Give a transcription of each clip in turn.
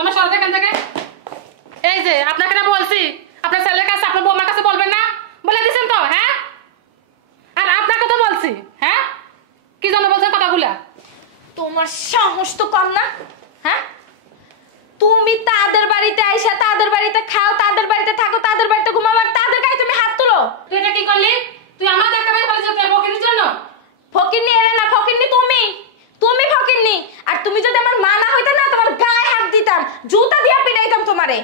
তোমরা সরো এখান থেকে। এই যে আপনাকে না বলছি আপনার ছেলের কাছে আপনার বৌমার কাছে বলবেন না, বলে দিছেন তো? হ্যাঁ, আর আপনাকে তো বলছি। হ্যাঁ, কি জন্য বলছেন কথাগুলা? তোমার সাহস তো কম না? হ্যাঁ, তুমি তাদের বাড়িতে আইসা তাদের বাড়িতে খাও, তাদের বাড়িতে থাকো, তাদের বাড়িতে ঘুমাও, আর তাদের গায়ে তুমি হাত তুলো। তুই এটা কি করলি? তুই আমার দেখা ভাই বলেছিস তুই ফকিরের জন্য? ফকিরনি এলে না, ফকিরনি তুমি, তুমি ফকিরনি। আর তুমি যদি আমার মা না হইতে না, তোমার গায়ে হাত দিতাম, জুতা দিয়া পিটাইতাম তোমারে।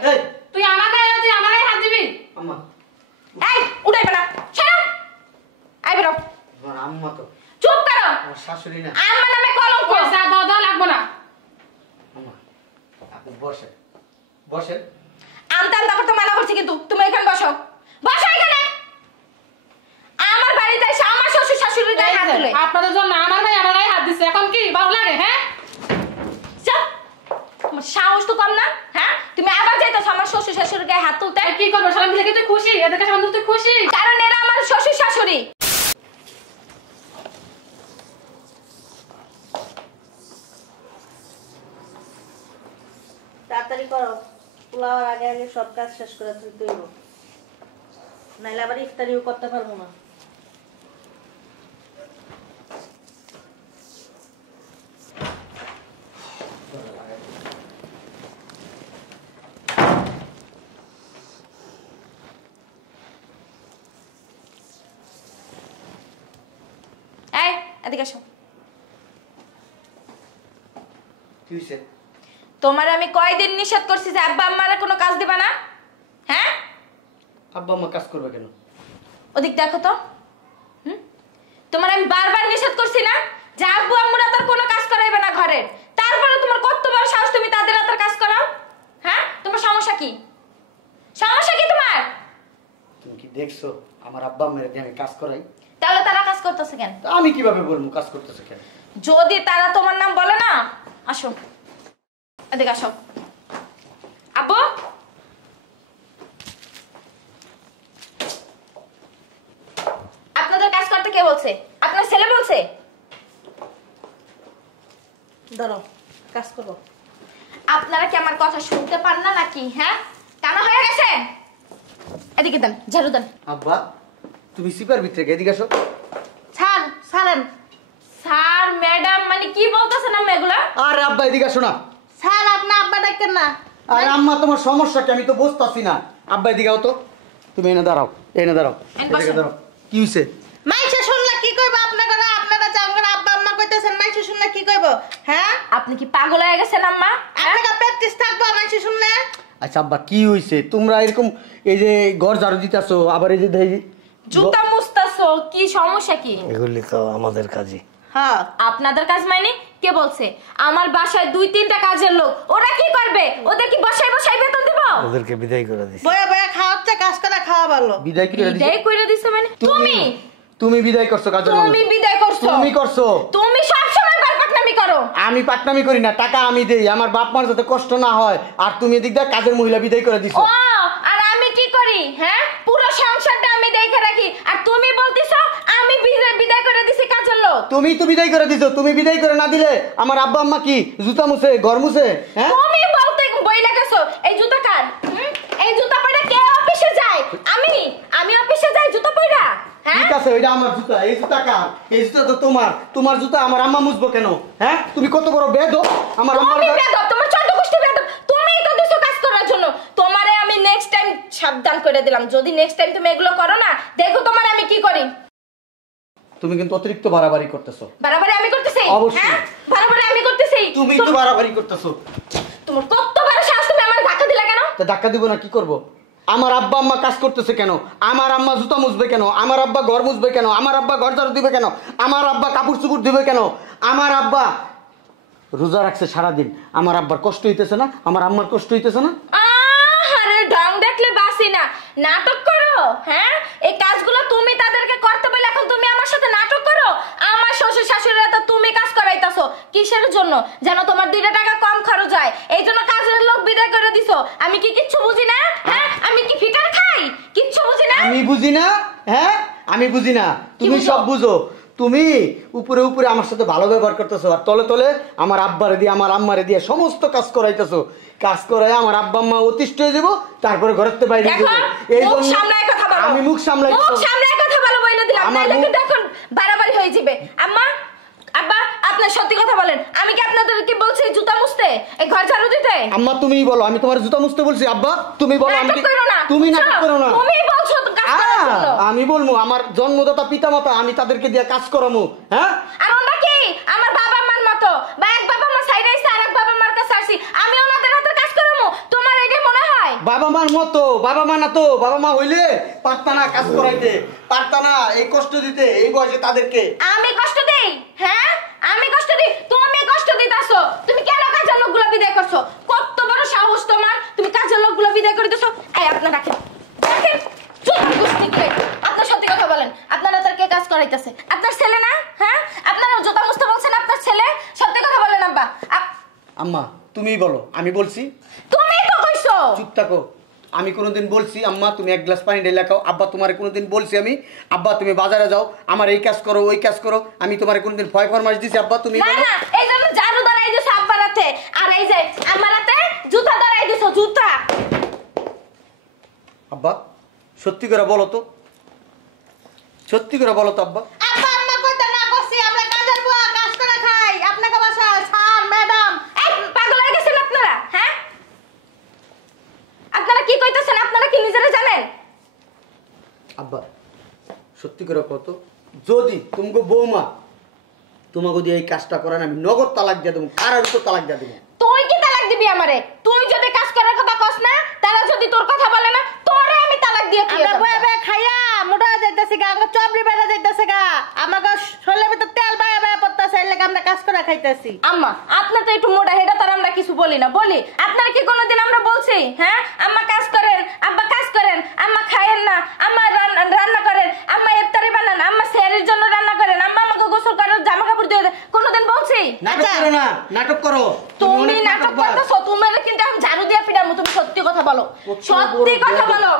তুই আমার গায়ে তুই আমার গায়ে হাত দিবি? আম্মা এই উঠাইবে না, ছাড়ো। আই বেরো। তোমার আম্মা তো চুপ করো। আমার শাশুড়ি না। আম্মা নামে কলঙ্ক। পয়সা দাও লাগবো না। আম্মা আপনি বসেন, বসেন। আমতা আমতা করতে মানা করছি, কিন্তু তুমি এখানে বসো, বসো এখানে। আমার বাড়িতে এসে আমার শ্বশুর শাশুড়ির গায়ে হাত তুলে। আপনাদের জন্য আমার ভাই আমার গায়ে হাত দিচ্ছে, এখন কি ভালো লাগে? হ্যাঁ, চুপ। তোমার সাহস তো কম না? হ্যাঁ, তুমি আবার যাইতেছো আমার শ্বশুর শাশুড়ির গায়ে হাত তুলতে। কি করবো? সবাই মিলে কি তুই খুশি? এদেরকে সবাই তুই খুশি? কারণ এরা আমার শ্বশুর শাশুড়ি। তাড়াতাড়ি করো, পোলাওয়ার আগে আগে সব কাজ শেষ করে তুলতে হইব, নাইলে আবার ইফতারিও করতে পারবো না। এই এদিকে আসো। কি হইছে? তোমার আমি কয়দিন নিষেধ করছি যে আব্বা আম্মারে কোনো কাজ দিবা না? হ্যাঁ, আব্বা আম্মা কাজ করবে কেন? ওদিক দেখো তো। তোমার আমি বারবার নিষেধ করছি না যে আব্বু আম্মুরা তোর কোনো কাজ করাইবে না ঘরের, তারপরে তোমার কত বড় সাহস তুমি তাদের হাতের কাজ করাও? হ্যাঁ, তোমার সমস্যা কি? সমস্যা কি তোমার? তুমি কি দেখছো আমার আব্বা আম্মারে দিয়ে আমি কাজ করাই? তাহলে তারা কাজ করতেছে কেন? তা আমি কিভাবে বলবো কাজ করতেছে কেন? যদি তারা তোমার নাম বলে না, আসো এদিকে আসো। আব্বু, আপনাদের কাজ করতে কে বলছে? আপনার ছেলে বলছে? ধরো কাজ করবো। আপনারা কি আমার কথা শুনতে পান না নাকি? হ্যাঁ, কানা হয়ে গেছে? এদিকে দেন, ঝাড়ু দেন। আব্বা তুমি সিপার ভিতরে এদিকে আসো। ছাড়েন স্যার ম্যাডাম মানে কি বলতেছেন আম্মা এগুলা? আরে আব্বা এদিকে আসো না। স্যার, আপনি আব্বা ডাকেন না। আরে আম্মা তোমার সমস্যা কি? আমি তো বুঝতাছি না। আব্বা এদিকে আও তো। তুমি এনে দাঁড়াও, এনে দাঁড়াও, এদিকে দাঁড়াও। কি হইছে? মাইশা শুনলে কি কইবো? আপনারা যাওয়ার আব্বা আম্মা কইতেছেন, মাইশা শুনলে কি কইবো? হ্যাঁ, আপনি কি পাগল হয়ে গেছেন আম্মা? আপনারা প্র্যাকটিস থাকবো মাইশা শুনলে। আচ্ছা আব্বা কি হইছে? তোমরা এরকম এই যে ঘর ঝাড়ু দিতাছো, আবার এই যে জুতা মুছতাছো, কি সমস্যা কি? এগুলি তো আমাদের কাজই। হ্যাঁ, আপনাদের কাজ মানে? কে বলছে? আমার বাসায় 2-3টা কাজের লোক, ওরা কি করবে? ওদের কি বসাই বসাই বেতন দিব? ওদেরকে বিদায় করে দিছি। বয়া বয়া খাওয়াচ্ছে, কাজ করে খাওয়া ভালো। বিদায় করে দিছি? বিদায় কইরা দিছো মানে? তুমি তুমি বিদায় করছো কাজের মানুষ। তুমি বিদায় করছো? তুমি করছো। তুমি সব সময় পাটনামি করো। আমি পাটনামি করি না, টাকা আমি দেই, আমার বাপ মার যাতে কষ্ট না হয়। আর তুমি এদিক দিয়ে কাজের মহিলা বিদায় করে দিছো। ও, আর আমি কি করি? হ্যাঁ, পুরো সংসারটা আমি দেখে রাখি, আর তুমি বলতিছো আমি বিদায় করে দিছি কাজের লোক। তুমি তো বিদায় করে দিছো। তুমি বিদায় করে না দিলে আমার আব্বা আম্মা কি জুতা মুছে ঘর মুছে? হ্যাঁ, তুমি বলতে বইলা গেছো। এই জুতা কার? এই জুতা পরে কে অফিসে যায়? আমি অফিসে যাই জুতা পরে? হ্যাঁ, ঠিক আছে, ওইটা আমার জুতা। এই জুতা কার? এই জুতা তো তোমার। তোমার জুতা আমার আম্মা মুছবো কেন? হ্যাঁ, তুমি কত বড় বেয়াদব। আমার আম্মার তুমি বেয়াদব, তোমার 14 গোষ্ঠী বেয়াদব। তুমিই তো দিছো কাজ করার জন্য। তোমারে আমি নেক্সট টাইম সাবধান করে দিলাম, যদি নেক্সট টাইম তুমি এগুলো করো না, দেখো তোমার আমি কি করি। তুমি কিন্তু অতিরিক্ত বাড়াবাড়ি করতেছো। বাড়াবাড়ি আমি করতেছি? অবশ্যই। হ্যাঁ, বাড়াবাড়ি আমি করতেছি। তুমি তো বাড়াবাড়ি করতেছো। তোমার কত বড় সাহস, তুমি আমার ধাক্কা দিলা কেন? তা ধাক্কা দিব না কি করব? আমার আব্বা আম্মা কাজ করতেছে কেন? আমার আম্মা জুতা মুছবে কেন? আমার আব্বা ঘর মুছবে কেন? আমার আব্বা ঘর ঝাড়ু দিবে কেন? আমার আব্বা কাপড় চোপড় দিবে কেন? আমার আব্বা রোজা রাখছে সারাদিন। আমার আব্বার কষ্ট হইতেছে না? আমার আম্মার কষ্ট হইতেছে না? আরে ঢং দেখলে বাসি না, নাটক করো। হ্যাঁ, এই কাজগুলো তুমি তাদেরকে করতে বলে এখন তুমি আমার সাথে নাটক করো। আমার শ্বশুর শাশুড়িরা তো তুমি কাজ করাইতাছো কিসের জন্য? যেন তোমার 2 টাকা কম খরচ হয়, এই জন্য কাজের লোক বিদায় করে দিছো। আমি কি কিচ্ছু বুঝি না? হ্যাঁ, আমি কি ফিটার খাই? কিচ্ছু বুঝি না? আমি বুঝি না? হ্যাঁ, আমি বুঝি না, তুমি বুঝো? সব বুঝো। তুমি উপরে উপরে আমার সাথে ভালো ব্যবহার করতেছো, আর তলে তলে আমার আব্বারে দিয়ে আমার আম্মারে দিয়ে সমস্ত কাজ করাইতেছো। কাজ করাই আমার আব্বা আম্মা অতিষ্ঠ হয়ে যাবো, তারপরে ঘরের থেকে বাইরে দেখো, যাবো। এই মুখ জন্য সামলায় কথা বলো। আমি মুখ সামলাই। মুখ সামলায় কথা বলো বইলে দিলাম, আমার নাহলে মুখ- কিন্তু এখন বাড়াবাড়ি হয়ে যাবে। আম্মা, আব্বা, আপনার সত্যি কথা বলেন, আমি কি আপনাদেরকে বলছি জুতা মুছতে, এই ঘর ঝাড়ু দিতে? আম্মা তুমিই বলো, আমি তোমার জুতা মুছতে বলছি? আব্বা তুমি বলো, আমি নাটক করো না। তুমি নাটক শোনো, করো না। তুমি বলছো তো কাজ করার জন্য। আমি বলবো আমার জন্মদাতা পিতা মাতা, আমি তাদেরকে দিয়ে কাজ করামু। হ্যাঁ, আর ওরা কি আমার বাবা মার মতো, বা এক বাবা মা সাইডে এসে আর এক বাবা মার কাছে আসি, আমি ওনাদের হাতে কাজ করামু? তোমার এটা মনে হয়? বাবা মার মতো? বাবা মা না তো, বাবা মা হইলে পারতা না কাজ করাইতে, পারতা না এই কষ্ট দিতে এই বয়সে তাদেরকে। আমি কষ্ট দেই? হ্যাঁ, আমি কষ্ট দিই? তুমি কষ্ট দিতাছো। তুমি কেন কাজের লোকগুলো বিদায় করছো? কত বড় সাহস তোমার, তুমি কাজের লোকগুলো বিদায় করে দিছো? এই আপনারা রাখেন, রাখেন, চুপ গুষ্টি করে। আপনার সত্যি কথা বলেন, আপনারা তার কে কাজ করাইতেছে? আপনার ছেলে না? হ্যাঁ, আপনারা জুতা মুছতে বলছেন আপনার ছেলে? সত্যি কথা বলেন আব্বা। আম্মা তুমিই বলো, আমি বলছি? তুমি তো কইছো। চুপ থাকো। আমি কোনোদিন বলছি আম্মা তুমি এক গ্লাস পানি ঢেলে খাও? আব্বা তোমারে কোনোদিন বলছি আমি আব্বা তুমি বাজারে যাও, আমার এই কাজ করো ওই কাজ করো? আমি তোমারে কোনোদিন ভয় ফরমাইশ দিছি? আব্বা তুমি না বলো। না, এই জন্য ঝাড়ু ধরাই দিছো আব্বার হাতে, আর এই যে আমার হাতে জুতা ধরাই দিছো, জুতা। আব্বা সত্যি করে বলো তো, সত্যি করে বলো তো আব্বা। আব্বা আম্মা কইতে না করছি, আমরা কাজের বুয়া কাজ করে খাই আপনাকে বাসায়। স্যার ম্যাডাম, এই পাগল হয়ে গেছেন আপনারা? হ্যাঁ, আপনারা কি কইতেছেন? আপনারা কি নিজেরা জানেন? আব্বা সত্যি করে কত, যদি তোমাকে বৌমা তোমাকে দিয়ে এই কাজটা করেন আমি নগদ তালাক দিয়ে দেবো, কারার উপর তালাক দিয়ে দেবো। তুই কি তালাক দিবি আমারে? তুই যদি কাজ করার কথা কস না, তারা যদি তোর কথা বলে না, তোরে আমি তালাক দিয়ে আমরা বয়ে বয়ে খাইয়া মোটা যাইতেছি গা, আমরা চবরি বেড়া যাইতেছে গা, আমাকে শরীরের ভিতর তেল বায়া বায়া পড়তেছে, এর লাগে আমরা কাজ করে খাইতেছি। আম্মা, আপনার তো একটু মোটা, হেটা তার আমরা কিছু বলি না, বলি? আপনার কি কোনোদিন আমরা বলছি হ্যাঁ আম্মা কাজ করেন, আব্বা কাজ করেন, আম্মা খায়েন না, আম্মা রান্না করেন, আম্মা ইফতারি বানান, আম্মা সেহরির জন্য রান্না করেন, আম্মা আমাকে গোসল করেন, জামা কাপড় দিয়ে দেন? কোনোদিন বলছি? নাটক করো না, নাটক করো। তুমি অনেক নাটক নাটকবাজ। করতেছো, তুমি কিন্তু আমি ঝাড়ু দিয়ে পিটাবো। তুমি সত্যি কথা বলো, সত্যি কথা বলো।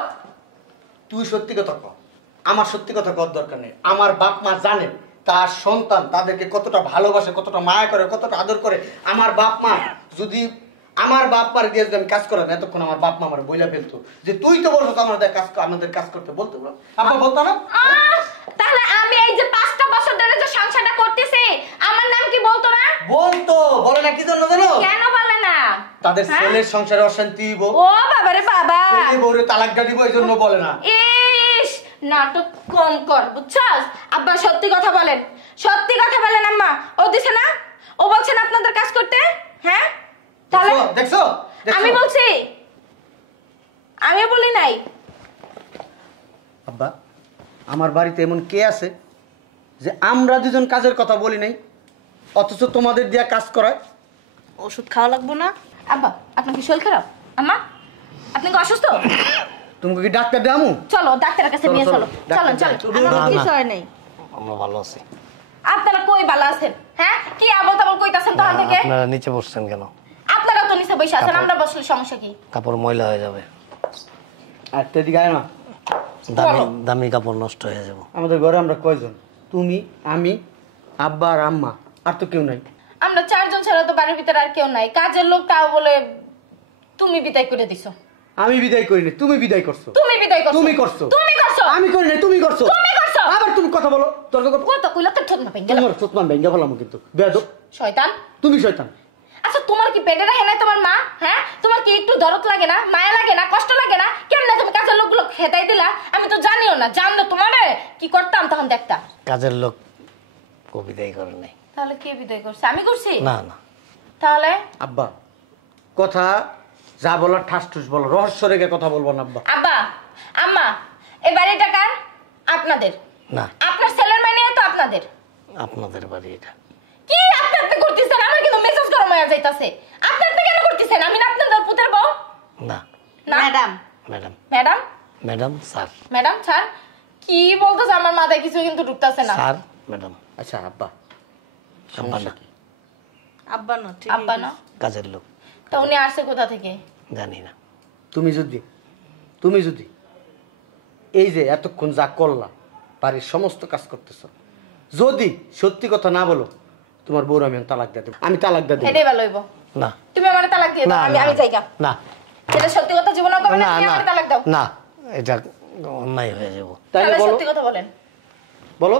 তুই সত্যি কথা কর, আমার সত্যি কথা কর দরকার নেই। আমার বাপ মা জানে তার সন্তান তাদেরকে কতটা ভালোবাসে, কতটা মায়া করে, কতটা আদর করে। আমার বাপ মা যদি আমার বাপ মার দিয়ে যদি আমি কাজ করাতাম, এতক্ষণ আমার বাপ মা আমার বইলা ফেলতো যে তুই তো বলছো আমাদের কাজ, আমাদের কাজ করতে বলতো বলো। আব্বা বলতো না? তাহলে আমি এই যে 5টা বছর ধরে যে সংসারটা করতেছি, আমার নাম কি বলতো না? বলতো। বলে না কি জন্য জানো? কেন বলে না? তাদের হ্যাঁ? ছেলের সংসারে অশান্তি হইব, ও বাবারে বাবা, ছেলে বউরে তালাক দিব, এই জন্য বলে না। ইস, নাটক কম কর, বুঝছস? আব্বা সত্যি কথা বলেন, সত্যি কথা বলেন। আম্মা ও দিছে না, ও বলছেন আপনাদের কাজ করতে? হ্যাঁ, তাহলে দেখছো আমি বলছি? আমি বলি নাই। আব্বা আমার বাড়িতে এমন কে আছে যে আমরা দুজন কাজের কথা বলি নাই, অথচ তোমাদের দিয়া কাজ করায়? ওষুধ খাওয়া লাগবো না? আব্বা আপনার কি শরীর খারাপ? আম্মা আপনি কি অসুস্থ? তোমাকে কি ডাক্তার দেয়ামু? চলো ডাক্তারের কাছে নিয়ে চলো, চলো চলো। আমার কিছু হয় নাই। আমরা ভালো আছি। আপনারা কই ভালো আছেন? হ্যাঁ, কি আবল তাবল কইতাছেন তখন থেকে? আপনারা নিচে বসছেন কেন? আপনারা তো নিচে বসে আছেন, আমরা বসলে সমস্যা কি? কাপড় ময়লা হয়ে যাবে, আর তেদিকে আয় না। দামি দামি কাপড় নষ্ট হয়ে যাবে। আমাদের ঘরে আমরা কয়জন? তুমি, আমি, আব্বা আর আম্মা, আর তো কেউ নাই। আমরা 4 জন ছাড়া তো বাড়ির ভিতরে আর কেউ নাই। কাজের লোক তাও বলে তুমি বিদায় করে দিছো। আমি বিদায় করিনি, তুমি বিদায় করছো। তুমি বিদায় করছো। তুমি করছো। তুমি করছো। আমি করি নাই, তুমি করছো। তুমি করছো। আবার তুমি কথা বলো, তর্ক করো। কত কইলা তো ঠোঁট না পেঙ্গেল। তোমার সুতমান ভেঙ্গা ফেলাম কিন্তু বেয়াদব। শয়তান। তুমি শয়তান। আচ্ছা তোমার কি পেটে রাখে না তোমার মা? হ্যাঁ, তোমার কি একটু দরদ লাগে না, মায়া লাগে না, কষ্ট লাগে না? কেমনে তুমি কাজের লোকগুলো খেতাই দিলা? আমি তো জানিও না, জানলে তোমারে কি করতাম তখন দেখতাম। কাজের লোক বিদায় করে নাই। তাহলে কে বিদায় করছে? আমি করছি? না না, তাহলে আব্বা কথা যা বলার ঠাস ঠুস বলো, রহস্য রেখে কথা বলবো না। আব্বা আব্বা আম্মা এই বাড়িটা কার? আপনাদের। না আপনার ছেলের মানে তো আপনাদের। আপনাদের বাড়ি এটা। কি আপনি আপনি করতেছেন? আমার কিন্তু মেসেজ করা মায়া যাইতাছে। আপনি আপনি কেন করতেছেন? আমি না আপনাদের পুতের বউ? না না madam, madam, madam, madam sir, madam sir কি বলতেছে? আমার মাথায় কিছু কিন্তু ঢুকতাছে না। Sir madam. আচ্ছা আব্বা আব্বা না, আব্বা না, ঠিক আব্বা না? কাজের লোক। তা উনি আসছে কোথা থেকে? জানি না। তুমি যদি এই যে এতক্ষণ যা করলা, বাড়ির সমস্ত কাজ করতেছ, যদি সত্যি কথা না বলো তোমার বউর আমি তালাক দিয়ে দেবো। আমি তালাক দিয়ে দেবো। এটাই ভালো হইব। না তুমি আমারে তালাক দিয়ে না দাও, আমি যাইগা। না এটা সত্যি কথা জীবনে কবে না, না তুমি না আমারে তালাক দাও। না এটা অন্যায় হয়ে যাব। তাইলে তাহলে বলো সত্যি কথা বলেন। বলো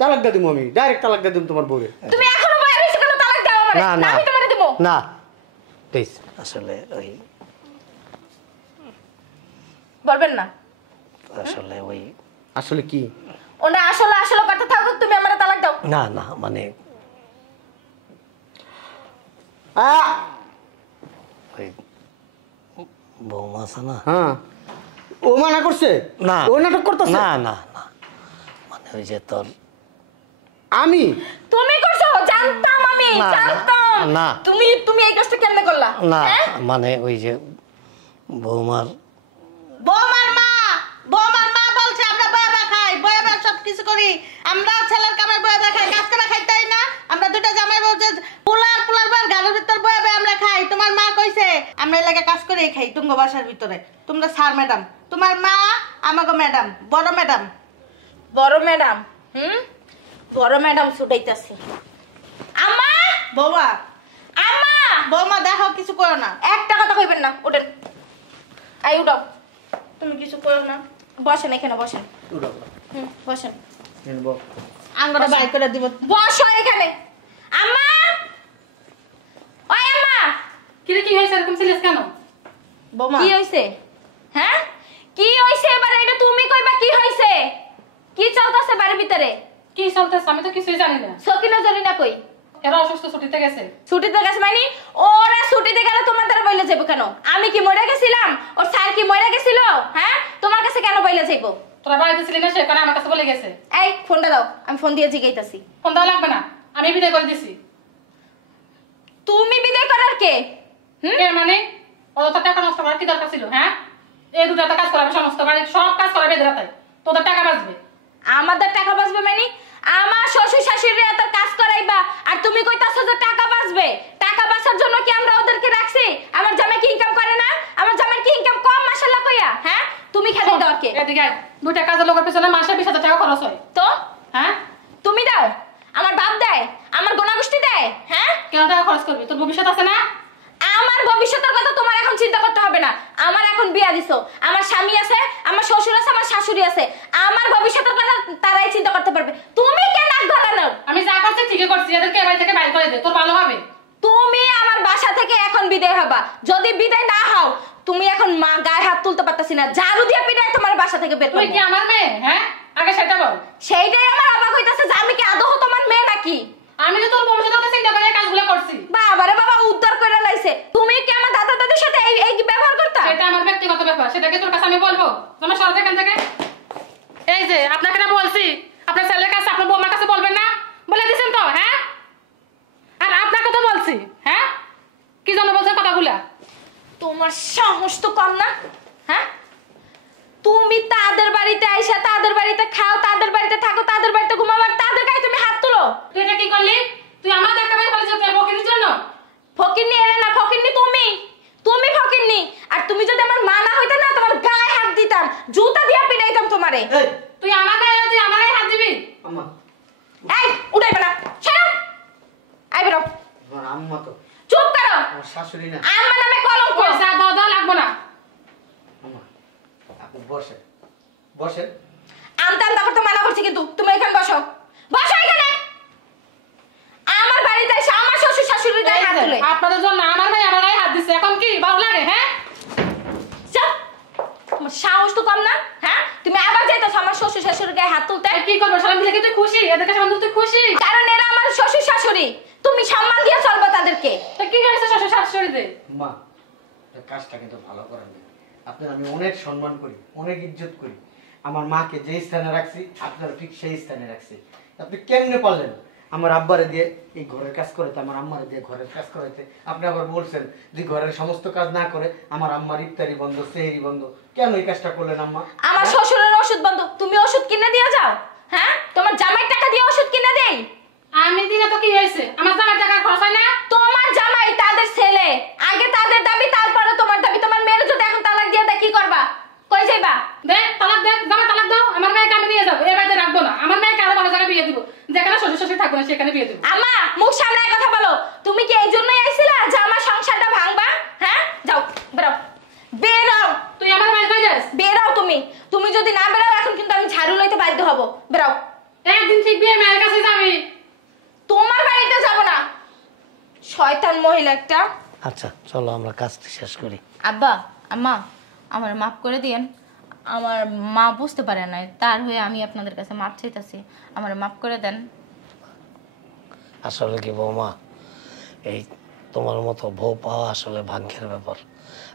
তালাক দিয়ে দেবো। আমি ডাইরেক্ট তালাক দিয়ে দেবো তোমার বউরে। তুমি এখনো বাইরে এসে কেন তালাক দাও আমারে? না না না আমি তোমারে দেব। না প্লিজ আসলে ওই বলবেন না। আসলে ওই আসলে কি? ওনা আসলে আসলে কথা থাকুক, তুমি আমারে তালাক দাও। না না মানে ওই বৌমা আছে না, হ্যাঁ ও মানা করছে না ও নাটক করতেছে। না না না মানে ওই যে তোর আমি তুমি করছো, জানতাম আমি, না, না, জানতাম। না। তুমি এই কাজটা কেমনে করলা? না হ্যাঁ? মানে ওই যে বৌমার বৌমার মা বলছে আমরা বয়া খাই, বয়া সব কিছু করি। আমরা ছেলের কামাই বয়া খাই, কাজ করে খাইতেই না। আমরা দুটো জামাই বলছে পোলার বয়ার গালের ভিতর বয়া আমরা খাই। তোমার মা কইছে আমরা এলাকা কাজ করেই খাই তুঙ্গ বাসার ভিতরে। তোমরা স্যার ম্যাডাম, তোমার মা আমাকে ম্যাডাম, বড় ম্যাডাম। বড় ম্যাডাম, বড় ম্যাডাম ছুটাইতাছে। আম্মা, বৌমা আম্মা, বৌমা দেখো কিছু করো না। একটা কথা কইবেন না, ওঠেন। আই উঠাও। তুমি কিছু করো না, বসেন এখানে, বসেন। বসেন, আঙ্গটা বাই করে দিব। বসো এখানে। আম্মা, ওই আম্মা, কিরে কি হয়েছে এরকম সিরিয়াস কেন? বৌমা কি হইছে? হ্যাঁ, কি হইছে? এবারে এটা তুমি কইবা কি হইছে? কি চলতেছে বাড়ির ভিতরে? কি চলতেছে আমি তো কিছুই জানি না। সকিনা জরিনা কই? এরা অসুস্থ ছুটিতে গেছে। ছুটিতে গেছে মানে? ওরা ছুটিতে গেলে তোমার দ্বারা বইলে যাবো কেন? আমি কি মরে গেছিলাম? ওর স্যার কি মরে গেছিল? হ্যাঁ, তোমার কাছে কেন বইলে যাইবো? তোরা বাড়িতে ছিলি না, সেখানে আমার কাছে বলে গেছে। এই ফোনটা দাও, আমি ফোন দিয়ে জিগাইতাছি। ফোন দেওয়া লাগবে না, আমি বিদায় করে দিছি। তুমি বিদায় করার কে? এর মানে অত টাকা নষ্ট করার কি দরকার ছিল? হ্যাঁ, এই দুটো কাজ করাবে, সমস্ত বাড়ির সব কাজ করাবে এদের হাতে। তোদের টাকা বাঁচবে। আমাদের টাকা বাঁচবে মানে? আমার শ্বশুর শাশুড়ি এত কাজ করাইবা আর তুমি কইতাছো যে টাকা বাঁচবে? টাকা বাঁচার জন্য কি আমরা ওদেরকে রাখছি? আমার জামাই কি ইনকাম করে না? আমার জামাই কি ইনকাম কম মাশাআল্লাহ কইয়া? হ্যাঁ, তুমি খেতে দাও কে? এদিকে আয়। দুটা কাজের লোকের পেছনে মাসে 20,000 টাকা খরচ হয়। তো হ্যাঁ, তুমি দাও? আমার বাপ দেয়? আমার গোনাগুষ্টি দেয়? হ্যাঁ, কেন টাকা খরচ করবি? তোর ভবিষ্যৎ আছে না? আমার ভবিষ্যতের কথা তোমার এখন চিন্তা করতে হবে না। আমার এখন বিয়া দিছো, আমার স্বামী আছে, আমার শ্বশুর আছে, আমার শাশুড়ি আছে। আমার ভবিষ্যতের কথা তারাই চিন্তা করতে পারবে। তুমি কেন নাক গলানো? আমি যা করছি ঠিকই করছি, এদেরকে এ বাড়ি থেকে বাইর করে দে, তোর ভালো হবে। তুমি আমার বাসা থেকে এখন বিদায় হবা। যদি বিদায় না হও, তুমি এখন মা গায়ে হাত তুলতে পারতাছি না, ঝাড়ু দিয়ে পিটায় তোমার বাসা থেকে বের তুই করব। কি আমার মেয়ে? হ্যাঁ, আগে সেটা বল। সেইটাই আমার অবাক হইতাছে যে আমি কি আদৌ তোমার মেয়ে নাকি? আমি তো তোর ভবিষ্যৎ কথা চিন্তা করে এই কাজগুলো করছি। বাবারে বাবা, উদ্ধার করে লাইছে। তুমি কি আমার দাদা দাদির সাথে এই কি ব্যবহার করতা? সেটা আমার ব্যক্তিগত ব্যাপার, সেটাকে তোর কাছে আমি বলবো? তোমার সরকার এখান থেকে। এই যে আপনাকে না বলছি, আপনার ছেলের কাছে আপনার বৌমার কাছে বলবেন না, বলে দিছেন তো? হ্যাঁ, আর আপনাকে তো বলছি। হ্যাঁ, কি জন্য বলছেন কথাগুলা? তোমার সাহস তো কম না? হ্যাঁ, তুমি তাদের বাড়িতে আইসা তাদের বাড়িতে খাও, তাদের বাড়িতে থাকো, তাদের বাড়িতে ঘুমাও, আর তাদের গায়ে তুমি হাত তুলো। তুই এটা কি করলি? তুই আমার দেখা বের করে যেতে বকির জন্য? ফকিন্নি এরা না, ফকিন্নি তুমি। তুমি ফকিন্নি। আর তুমি যদি আমার মা না হইতে না, তোমার গায়ে হাত দিতাম, জুতা দিয়া পিটাইতাম তোমারে। এই তুই আমার গায়ে তুই আমার গায়ে হাত দিবি? আম্মা, এই উঠাইবে না, ছাড়ো। আই বেরো। আমার আম্মা তো চুপ করো। আমার শাশুড়ি না। আমার নামে কলঙ্ক। পয়সা দাও লাগবো না। আম্মা আপনি বসেন, বসেন। আমতা আমতা করতে মানা করছি, কিন্তু তুমি এখানে বসো। বসো এখানে। আমার বাড়িতে এসে আমার শ্বশুর শাশুড়ির গায়ে হাত তুলে। আপনাদের জন্য আমার ভাই আমার গায়ে হাত দিচ্ছে, এখন কি ভালো লাগে? হ্যাঁ, চুপ। তোমার সাহস তো কম না? হ্যাঁ, তুমি আবার যাইতেছো আমার শ্বশুর শাশুড়ির গায়ে হাত তুলতে? কি করবো? সবাই মিলে কি তুই খুশি? এদেরকে সামনে তুই খুশি? কারণ এরা আমার শ্বশুর শাশুড়ি, তুমি সম্মান দিয়ে চলবে তাদেরকে। তা কি হয়েছে শ্বশুর শাশুড়িতে? মা এই কাজটা কিন্তু ভালো করেন না। আপনার আমি অনেক সম্মান করি, অনেক ইজ্জত করি। আমার মাকে যে স্থানে রাখছি আপনার ঠিক সেই স্থানে রাখছি। আপনি কেমনে পারলেন আমার আব্বারে দিয়ে এই ঘরের কাজ করাইতে, আমার আম্মারে দিয়ে ঘরের কাজ করাইতে? আপনি আবার বলছেন যে ঘরের সমস্ত কাজ না করে আমার আম্মার ইফতারি বন্ধ, সেহরি বন্ধ। কেন এই কাজটা করলেন আম্মা? আমার শ্বশুরের ওষুধ বন্ধ, তুমি ওষুধ কিনে দিয়ে যাও। হ্যাঁ, তোমার জামাইয়ের টাকা দিয়ে ওষুধ কিনে দেই। আমি দিনে তো কি হয়েছে? আমার জামার টাকা খরচ হয় না? তোমার জামাই তাদের ছেলে, আগে তাদের দাবি, তারপরে তোমার দাবি। তোমার মেয়ের যদি এখন তালাক দিয়ে দেয় কি করবা? কই যাইবা? দেখ তালাক, দেখ জামা তালাক দাও। আমার মেয়েকে আমি নিয়ে যাবো, এ বাড়িতে রাখবো না। আমার মেয়েকে আরো ভালো জায়গায় বিয়ে দিব। হবো, বেরাও। একদিন ঠিক বিয়ে মায়ের কাছে যাবি। তোমার বাড়িতে যাব না, শয়তান মহিলা একটা। আচ্ছা চলো আমরা কাজটি শেষ করি। আব্বা আম্মা আমার মাফ করে দিয়েন, আমার মা বুঝতে পারে না, তার হয়ে আমি আপনাদের কাছে মাপ চাইতেছি, আমার মাফ করে দেন। আসলে কি বৌমা, এই তোমার মতো বউ পাওয়া আসলে ভাগ্যের ব্যাপার।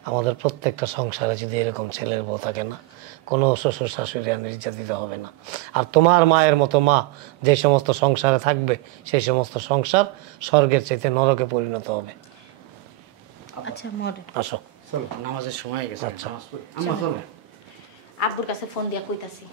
আমাদের প্রত্যেকটা সংসারে যদি এরকম ছেলের বউ থাকে না, কোনো শ্বশুর শাশুড়ি আর নির্যাতিত হবে না। আর তোমার মায়ের মতো মা যে সমস্ত সংসারে থাকবে, সেই সমস্ত সংসার স্বর্গের চাইতে নরকে পরিণত হবে। আচ্ছা মরে আসো। চলো নামাজের সময় হয়ে গেছে। আচ্ছা। নামাজ পড়ি। আম্মা চলো। আব্বুর কাছে ফোন দিয়া কইতাছি।